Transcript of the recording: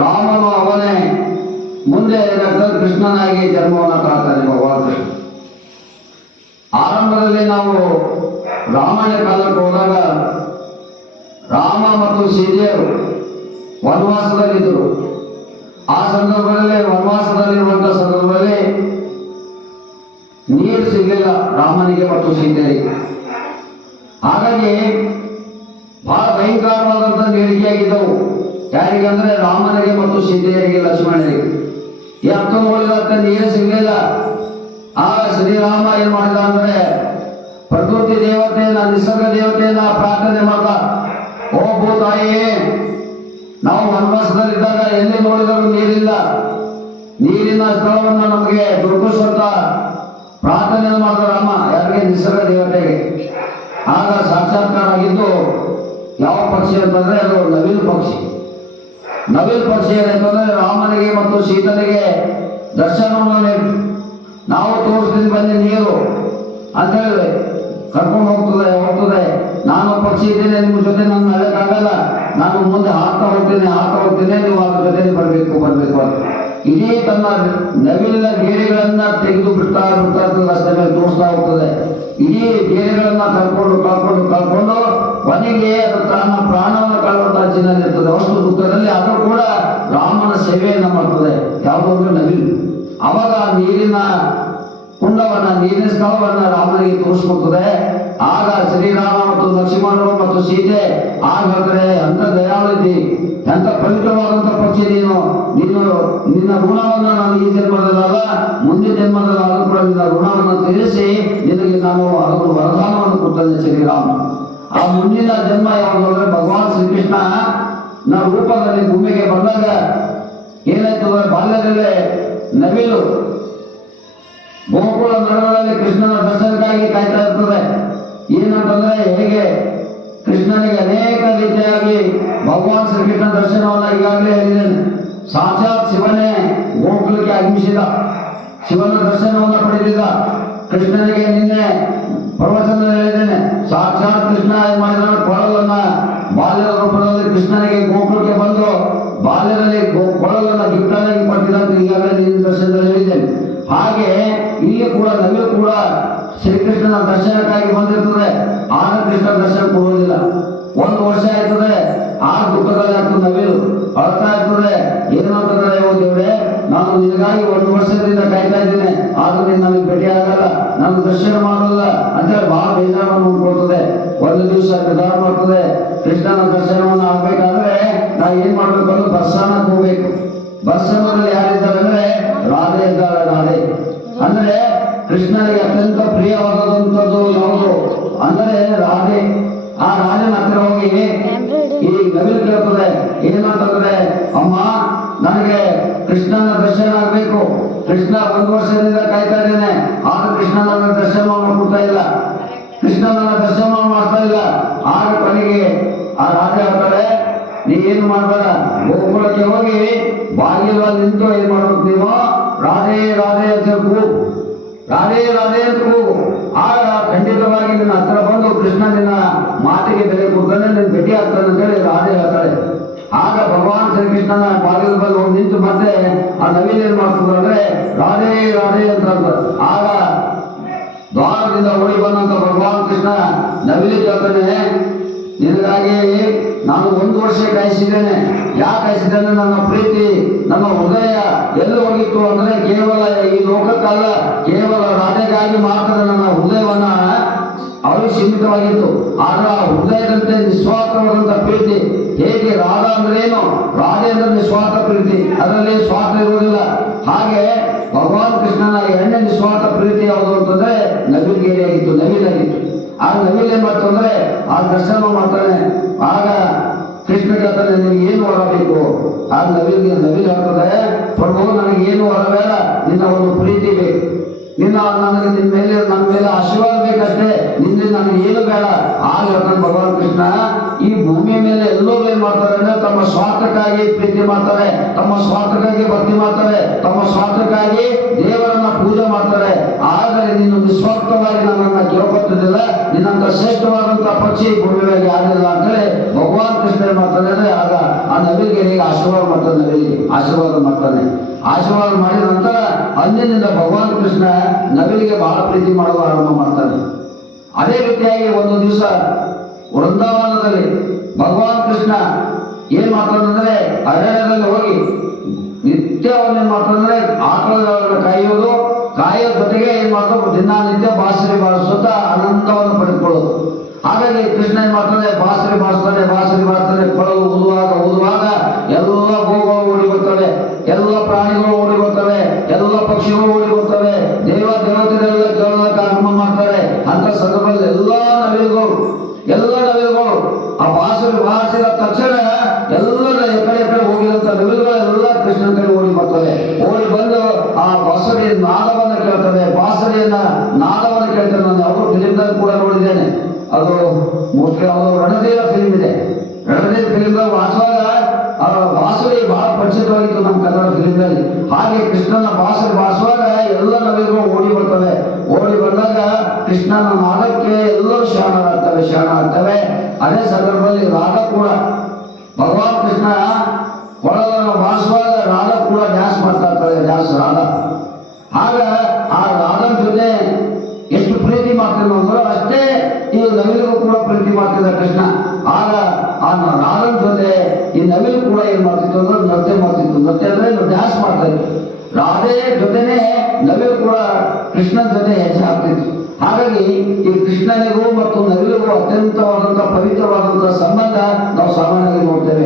ರಾಮನು ಅವನೇ ಮುಂದೆ ಕೃಷ್ಣನಾಗಿ ಜನ್ಮವನ್ನು ತಾಳ್ತಾನೆ ಭಗವಾನ್ ಕೃಷ್ಣ. ಆರಂಭದಲ್ಲಿ ನಾವು ರಾಮಾಯಣ ಕಾಲಕ್ಕೆ ಹೋದಾಗ ರಾಮ ಮತ್ತು ಸೀತೆಯರು ವನವಾಸದಲ್ಲಿದ್ದರು. ಆ ಸಂದರ್ಭದಲ್ಲಿ ವನವಾಸದಲ್ಲಿರುವಂತಹ ಸಂದರ್ಭದಲ್ಲಿ ನೀರು ಸಿಗಲಿಲ್ಲ ರಾಮನಿಗೆ ಮತ್ತು ಸೀತೆಯರಿಗೆ. ಹಾಗಾಗಿ ಬಹಳ ಭಯಂಕರವಾದಂತಹ ಬೇಡಿಕೆಯಾಗಿದ್ದವು. ಯಾರಿಗಂದ್ರೆ ರಾಮನಿಗೆ ಮತ್ತು ಸೀತೆಯರಿಗೆ, ಲಕ್ಷ್ಮಣರಿಗೆ. ಈ ಅರ್ಥ ನೋಡಿದಂತ ನೀರು ಸಿಗಲಿಲ್ಲ. ಆಗ ಶ್ರೀರಾಮ ಏನ್ ಮಾಡಿದ ಅಂದ್ರೆ ಪ್ರಕೃತಿ ದೇವತೆಯನ್ನ, ನಿಸರ್ಗ ದೇವತೆಯನ್ನ ಪ್ರಾರ್ಥನೆ ಮಾಡ್ದ. ಓ ಭೂತಾಯಿಯೇ, ನಾವು ವನವಾಸದಲ್ಲಿದ್ದಾಗ ಎಲ್ಲಿ ನೋಡಿದರೂ ನೀರಿಲ್ಲ, ನೀರಿನ ಸ್ಥಳವನ್ನು ನಮಗೆ ದೊರಕಿಸುವಂತ ಪ್ರಾರ್ಥನೆ ಮಾಡಿದ ರಾಮ. ಯಾರಿಗೆ? ನಿಸರ್ಗ ದೇವತೆಗೆ. ಆಗ ಸಾಕ್ಷಾತ್ಕಾರ ಆಗಿದ್ದು ಯಾವ ಪಕ್ಷಿ ಅಂತಂದ್ರೆ ಅದು ನವಿಲು ಪಕ್ಷಿ. ನವಿಲು ಪಕ್ಷಿ ಏನಂತಂದ್ರೆ ರಾಮನಿಗೆ ಮತ್ತು ಸೀತನಿಗೆ ದರ್ಶನವನ್ನು ನೀಡಿ, ನಾವು ತೋರಿಸ್ತೀನಿ ಬನ್ನಿ ನೀರು ಅಂತ ಹೇಳಿ ಕರ್ಕೊಂಡು ಹೋಗ್ತದೆ. ನಾನು ಪಕ್ಷಿ ಇದ್ದೇನೆ, ನಿಮ್ಮ ಜೊತೆ ನಾನು ನಡೆಯಕ್ಕಾಗಲ್ಲ, ನಾನು ಮುಂದೆ ಹಾಕ್ತಾ ಹೋಗ್ತೇನೆ, ನೀವು ಅದ್ರ ಜೊತೆ ಬರಬೇಕು ಅಂತ ಇಡೀ ತನ್ನ ನವಿಲಿನ ಗೇರೆಗಳನ್ನ ತೆಗೆದು ಬಿಡ್ತಾ ರಸ್ತೆ ಮೇಲೆ ತೋರಿಸ್ತಾ ಹೋಗ್ತದೆ. ಇಡೀ ಗೇರೆಗಳನ್ನ ಕಳ್ಕೊಂಡು ಕೊನೆಗೆ ಅದು ತನ್ನ ಪ್ರಾಣವನ್ನು ಕಳ್ಕೊಂಡ ಚಿನ್ನಲ್ಲಿರ್ತದೆ. ಅಷ್ಟು ದುಃಖದಲ್ಲಿ ಅದು ಕೂಡ ರಾಮನ ಸೇವೆಯನ್ನು ಮಾಡ್ತದೆ. ಯಾವುದೊಂದು ನವಿಲು. ಅವಾಗ ನೀರಿನ ಕುಂಡವನ್ನ, ನೀರಿನ ಸ್ಥಳವನ್ನ ರಾಮನಿಗೆ ತೋರಿಸ್ಕೊಡ್ತದೆ. ಆಗ ಶ್ರೀರಾಮ ಮತ್ತು ಲಕ್ಷ್ಮಣರು ಮತ್ತು ಸೀತೆ ಆಗ ಹೇಳ್ತಾರೆ, ಅಂತ ದಯಾಳಿತಿ, ಎಂತ ಪವಿತ್ರವಾದಂತ ಪಕ್ಷಿ ನೀನು ನಿನ್ನ ಋಣವನ್ನು ನಾನು ಈ ಜನ್ಮದಲ್ಲ ಮುಂದಿನ ಜನ್ಮದಲ್ಲ ಕೂಡ ನಿನ್ನ ಋಣವನ್ನು ತೀರಿಸಿ ನಿನಗೆ ನಾನು ಅದನ್ನು ವರದಾನವನ್ನು ಕೊಡ್ತೇನೆ ಶ್ರೀರಾಮ. ಆ ಮುಂದಿನ ಜನ್ಮ ಯಾವುದು ಅಂದ್ರೆ ಭಗವಾನ್ ಶ್ರೀಕೃಷ್ಣ ರೂಪದಲ್ಲಿ ಭೂಮಿಗೆ ಬಂದಾಗ ಏನಾಯ್ತು ಅಂದ್ರೆ ಬಾಲ್ಯದಲ್ಲೇ ನವಿಲು ಗೋಕುಲ ನಗರದಲ್ಲಿ ಕೃಷ್ಣನ ದರ್ಶನಕ್ಕಾಗಿ ಕಾಯ್ತಾ ಇರ್ತದೆ. ಏನಂತಂದ್ರೆ ಹೇಗೆ ಕೃಷ್ಣನಿಗೆ ಅನೇಕ ರೀತಿಯಾಗಿ ಭಗವಾನ್ ಶ್ರೀಕೃಷ್ಣ ದರ್ಶನವನ್ನ ಈಗಾಗಲೇ ಹೇಳಿದ್ದೇನೆ. ಸಾಕ್ಷಾತ್ ಶಿವನೇ ಗೋಕುಲಕ್ಕೆ ಆಗಮಿಸಿದ, ಶಿವನ ದರ್ಶನವನ್ನ ಪಡೆದಿದ್ದ. ಕೃಷ್ಣನಿಗೆ ನಿನ್ನೆ ಪ್ರವಚನ ಹೇಳಿದ್ದೇನೆ. ಸಾಕ್ಷಾತ್ ಕೃಷ್ಣ ಏನ್ ಮಾಡಿದ, ಕೊಳಲನ್ನ ಬಾಲ್ಯದ ರೂಪದಲ್ಲಿ ಕೃಷ್ಣನಿಗೆ ಗೋಕುಲಕ್ಕೆ ಬಂದು ಬಾಲ್ಯದಲ್ಲಿ ಕೊಳಲನ್ನ ಗಿಫ್ಟಾಗಿ ಕೊಟ್ಟಿದ್ದ ಅಂತ ಈಗಾಗಲೇ ನಿನ್ನ ದರ್ಶನದಲ್ಲಿ ಹೇಳಿದ್ದೇನೆ. ಹಾಗೆ ಇಲ್ಲಿ ಕೂಡ ನವಿಲು ಕೂಡ ಶ್ರೀಕೃಷ್ಣನ ದರ್ಶನಕ್ಕಾಗಿ ಬಂದಿರ್ತದೆ. ಆಗ ಕೃಷ್ಣ ದರ್ಶನ ಕೊಡುವುದಿಲ್ಲ. 1 ವರ್ಷ ಆಯ್ತದೆ, ಆಗ ದುಃಖದಲ್ಲಿ ಆಗ್ತದೆ ನವಿಲು ಅಳ್ತಾ ಇರ್ತದೆ. ಏನಂತಂದ್ರೆ, ಓ ದೇವ್ರೆ, ನಾನು ನಿನಗಾಗಿ 1 ವರ್ಷದಿಂದ ಕಾಯ್ತಾ ಇದ್ದೇನೆ, ಆದ್ರೂ ನೀನು ನನಗೆ ಭೇಟಿ ಆಗಲ್ಲ, ನಾನು ದರ್ಶನ ಮಾಡೋಲ್ಲ ಅಂತೇಳಿ ಬಹಳ ಬೇಜಾರನ್ನು ಉಂಟ್ಕೊಳ್ತದೆ. 1 ದಿವಸ ನಿರ್ಧಾರ ಮಾಡ್ತದೆ, ಕೃಷ್ಣನ ದರ್ಶನವನ್ನು ಆಗ್ಬೇಕಾದ್ರೆ ನಾ ಏನ್ ಮಾಡ್ಬೇಕು ಅಂದ್ರೆ ಬರ್ಸಾನಕ್ಕೆ ಹೋಗ್ಬೇಕು. ಬರ್ಸನದಲ್ಲಿ ಯಾರಿದ್ದಾರೆ ಅಂದ್ರೆ ರಾಧೆ ಇದ್ದಾರೆ. ರಾಧೆ ಅಂದ್ರೆ ಕೃಷ್ಣನಿಗೆ ಅತ್ಯಂತ ಪ್ರಿಯವಾದಂಥದ್ದು ಯಾವುದು ಅಂದ್ರೆ ರಾಧೆ. ಆ ರಾಧೆನ ಹತ್ತಿರ ಹೋಗಿ ಈ ನವಿಲು ಕೇಳ್ತದೆ. ಏನಂತಂದ್ರೆ, ಅಮ್ಮ, ನನಗೆ ಕೃಷ್ಣನ ದರ್ಶನ ಆಗ್ಬೇಕು. ಕೃಷ್ಣ 1 ವರ್ಷದಿಂದ ಕಾಯ್ತಾ ಇದ್ದೇನೆ, ಆಗ ಕೃಷ್ಣ ನನ್ನ ದರ್ಶನವನ್ನು ಕೊಡ್ತಾ ಇಲ್ಲ, ಕೃಷ್ಣ ನನ್ನ ದರ್ಶನವನ್ನು ಮಾಡ್ತಾ ಇಲ್ಲ. ಆಗ ಕೊನೆಗೆ ಆ ರಾಧೆ ಹೇಳ್ತಾರೆ, ನೀ ಏನು ಮಾಡಬೇಡ, ಗೋಕುಲಕ್ಕೆ ಹೋಗಿ ಬಾಗಿಲಲ್ಲಿ ನಿಂತು ಏನ್ ಮಾಡ್ಬೇಕು, ನೀವು ರಾಧೆ ರಾಧೆ ಅಂತ ಕೂಗು, ರಾಧೆ ರಾಧೆ ಅಂತ ಕೂಗು. ಆಗ ಖಂಡಿತವಾಗಿ ನಿನ್ನ ಹತ್ರ ಬಂದು ಕೃಷ್ಣ ನಿನ್ನ ಮಾತಿಗೆ ಬೆಲೆ ಕೊಡ್ತಾನೆ, ನಿನ್ನ ಭೇಟಿ ಆಗ್ತಾನೆ ಅಂತೇಳಿ ರಾಧೆ ಹೇಳ್ತಾಳೆ. ಆಗ ಭಗವಾನ್ ಶ್ರೀಕೃಷ್ಣನ ಬಾಗಿಲ ಬಲ್ಲಿ ಹೋಗಿ ನಿಂತು ಮತ್ತೆ ಆ ನವಿಲು ಏನ್ ಮಾಡ್ತದಂದ್ರೆ ರಾಧೆ ರಾಧೆ ಅಂತ ಅಂತಾರೆ. ಆಗ ದ್ವಾರದಿಂದ ಓಡಿ ಬಂದಂತ ಭಗವಾನ್ ಕೃಷ್ಣ ನವಿಲಿಗೆ ಹೇಳ್ತಾನೆ, ನಿನಗಾಗಿ ನಾನು 1 ವರ್ಷ ಕಾಯಿಸಿದ್ದೇನೆ. ಯಾಕೆ ಕಾಯಿಸಿದ್ದೇನೆ? ನನ್ನ ಪ್ರೀತಿ, ನನ್ನ ಹೃದಯ ಎಲ್ಲಿ ಹೋಗಿತ್ತು ಅಂದ್ರೆ ಕೇವಲ ಈ ಲೋಕಕ್ಕಲ್ಲ, ಕೇವಲ ರಾಧೆಗಾಗಿ ಮಾತ್ರ ನನ್ನ ಹೃದಯವನ್ನ ಅವರು ಸೀಮಿತವಾಗಿತ್ತು. ಆದ್ರೆ ಆ ಹೃದಯದಂತೆ ನಿಸ್ವಾರ್ಥವಾದಂತ ಪ್ರೀತಿ. ಹೇಗೆ ರಾಧಾ ಅಂದ್ರೆ ಏನು, ರಾಧೆ ಅಂದ್ರೆ ನಿಸ್ವಾರ್ಥ ಪ್ರೀತಿ, ಅದರಲ್ಲಿ ಸ್ವಾರ್ಥ ಇರುವುದಿಲ್ಲ. ಹಾಗೆ ಭಗವಾನ್ ಕೃಷ್ಣನ 2ನೇ ನಿಸ್ವಾರ್ಥ ಪ್ರೀತಿ ಯಾವುದು ಅಂತಂದ್ರೆ ನವಿಲಿಗಿತ್ತು, ನವಿಲಾಗಿತ್ತು. ಆ ನವಿಲು ಏನ್ ಮಾಡ್ತಂದ್ರೆ ಆ ದರ್ಶನ ಮಾಡ್ತಾನೆ. ಆಗ ಕೃಷ್ಣ ಕೇಳ್ತಾನೆ, ನಿನಗೆ ಏನು ವರ ಬೇಕು? ಆ ನವಿಲು ಹೇಳ್ತದೆ, ಪ್ರಭು, ನನಗೆ ಏನು ವರ ಬೇಡ, ನಿನ್ನ ಒಂದು ಪ್ರೀತಿ ಬೇಕು, ನನಗೆ ನನ್ನ ಮೇಲೆ ಆಶೀರ್ವಾದ ಬೇಕಷ್ಟೇ, ನಿನ್ನೆ ನನಗೆ ಏನು ಬೇಡ. ಆಗ ಹೇಳ್ತಾನೆ ಭಗವಾನ್ ಕೃಷ್ಣ, ಈ ಭೂಮಿ ಮೇಲೆ ಎಲ್ಲರೂ ಏನ್ ಮಾಡ್ತಾರೆ ಅಂದ್ರೆ ತಮ್ಮ ಸ್ವಾರ್ಥಕ್ಕಾಗಿ ಪ್ರೀತಿ ಮಾಡ್ತಾರೆ, ತಮ್ಮ ಸ್ವಾರ್ಥಕ್ಕಾಗಿ ಭಕ್ತಿ ಮಾಡ್ತಾರೆ, ತಮ್ಮ ಸ್ವಾರ್ಥಕ್ಕಾಗಿ ದೇವರನ್ನ ಪೂಜೆ ಮಾಡ್ತಾರೆ. ಆದರೆ ನೀನು ನಿಸ್ವಾರ್ಥವಾಗಿ ನನ್ನನ್ನ ಕೇಳ್ಕೊತಿದ್ದಿಲ್ಲ, ನಿನ್ನಂತ ಶ್ರೇಷ್ಠವಾದಂತಹ ಪಕ್ಷಿ ಭೂಮಿ ಮೇಲೆ ಯಾರಿಲ್ಲ ಅಂತೇಳಿ ಭಗವಾನ್ ಕೃಷ್ಣ ಏನ್ ಮಾಡ್ತಾನೆ ಅಂದ್ರೆ ಆಗ ಆ ನವಿ ನವಿಲಿಗೆ ಆಶೀರ್ವಾದ ಮಾಡ್ತಾನೆ, ನವಿಲಿಗೆ ಆಶೀರ್ವಾದ ಮಾಡ್ತಾನೆ. ಆಶೀರ್ವಾದ ಮಾಡಿದ ನಂತರ ಅಂದಿನಿಂದ ಭಗವಾನ್ ಕೃಷ್ಣ ನವಿಲಿಗೆ ಬಹಳ ಪ್ರೀತಿ ಮಾಡೋದು ಆರಂಭ ಮಾಡ್ತಾನೆ. ಅದೇ ರೀತಿಯಾಗಿ ಒಂದು ದಿವಸ ವೃಂದಾವನದಲ್ಲಿ ಭಗವಾನ್ ಕೃಷ್ಣ ಏನ್ ಮಾಡ್ತಾನಂದ್ರೆ ಅರಣ್ಯದಲ್ಲಿ ಹೋಗಿ ನಿತ್ಯ ಅವನೇನ್ ಮಾಡ್ತಾನಂದ್ರೆ ಆಕಳಗಳನ್ನು ಕಾಯೋ ಜೊತೆಗೆ ಏನ್ ಮಾಡ್ತಾರೆ ದಿನನಿತ್ಯ ಬಾಸರಿ ಬಾರಿಸುತ್ತಾ ಆನಂದವನ್ನು ಪಡೆದುಕೊಳ್ಳೋದು. ಹಾಗಾಗಿ ಕೃಷ್ಣ ಏನ್ ಮಾಡ್ತಾನೆ, ಬಾಸರಿ ಬಾರಿಸ್ತಾನೆ, ಕೊಳಲು ಊದುವಾಗ ಎಲ್ಲ ಗೋಗಳು ಓಡಿ ಬರ್ತವೆ, ಎಲ್ಲ ಪ್ರಾಣಿಗಳು ಓಡಿ ಬರ್ತವೆ, ಎಲ್ಲ ಪಕ್ಷಿಗಳು ಓಡಿ ಬರ್ತವೆ, ದೇವತೆಗಳೆಲ್ಲ ಕೇಳೋದಕ್ಕೆ ಆರಂಭ ಮಾಡ್ತಾರೆ. ಅಂತ ಸಂದರ್ಭದಲ್ಲಿ ಎಲ್ಲ ನವಿಲುಗಳು ಆ ಬಾಸರಿ ಬಾರಿಸಿದ ತಕ್ಷಣ ಎಲ್ಲ ಎಕಡೆ ಹೋಗಿದಂತ ನವಿಲುಗಳೆಲ್ಲ ಕೃಷ್ಣನ ಕಡೆ ಓಡಿ ಬರ್ತವೆ. ಓಡಿ ಬಂದು ಆ ಬಾಸರಿ ನಾದವನ್ನು ಕೇಳ್ತವೆ, ಬಾಸರಿಯನ್ನ ನಾದವನ್ನು ಕೇಳ್ತಾರೆ. ನಾನು ಯಾವುದೋ ಫಿಲಿಮ್ನಲ್ಲಿ ಕೂಡ ನೋಡಿದ್ದೇನೆ, ಅದು ಮೋಸ್ಟ್ಲಿ ಅದು ರಣಧೀರ ಫಿಲಿಮ್ ಇದೆ. ರಣಧೀರ ಫಿಲಿಮ್ದಾಗ ವಾಸುವಾಗ ಬಾಸುರಿ ಬಹಳ ಪರಿಚಿತವಾಗಿತ್ತು ನಮ್ಮ ಕನ್ನಡ ಫಿಲಿಮ್ನಲ್ಲಿ. ಹಾಗೆ ಕೃಷ್ಣನ ಬಾಸುರಿ ಬಾರಿಸುವಾಗ ಎಲ್ಲ ನವಿಲುಗಳು ಓಡಿ ಬರ್ತವೆ. ಓಡಿ ಬಂದಾಗ ಕೃಷ್ಣನ ನಾದಕ್ಕೆ ಎಲ್ಲರೂ ಶರಣಾಗ್ತವೆ. ಅದೇ ಸಂದರ್ಭದಲ್ಲಿ ರಾಧ ಕೂಡ ಭಗವಾನ್ ಕೃಷ್ಣ ಕೊಳಲನ್ನು ಬಾರಿಸುವಾಗ ರಾಧ ಕೂಡ ಡ್ಯಾನ್ಸ್ ಮಾಡ್ತಾ ಇರ್ತಾಳೆ, ರಾಧ. ಆಗ ಆ ರಾಧನ ಜೊತೆ ಎಷ್ಟು ಪ್ರೀತಿ ಮಾಡ್ತಿದ್ನು ಅಂದ್ರೆ ಅಷ್ಟೇ ಈ ನವಿಲಿಗೂ ಕೂಡ ಪ್ರೀತಿ ಮಾಡ್ತಿದ್ದ ಕೃಷ್ಣ. ಆಗ ಆ ರಾಧನ ಜೊತೆ ಈ ನವಿಲು ಕೂಡ ಏನ್ ಮಾಡ್ತಿತ್ತು ಅಂದ್ರೆ ನೃತ್ಯ ಅಂದ್ರೆ ಡ್ಯಾನ್ಸ್ ಮಾಡ್ತಾ ಇತ್ತು. ರಾಧೆ ಜೊತೆನೆ ನವಿಲು ಕೂಡ ಕೃಷ್ಣನ ಜೊತೆ ಹೆಜ್ಜೆ ಹಾಕ್ತಿತ್ತು. ಹಾಗಾಗಿ ಈ ಕೃಷ್ಣನಿಗೂ ಮತ್ತು ನವಿಲಿಗೂ ಅತ್ಯಂತವಾದಂತಹ ಪವಿತ್ರವಾದಂತಹ ಸಂಬಂಧ ನಾವು ಸಾಮಾನ್ಯವಾಗಿ ನೋಡ್ತೇವೆ.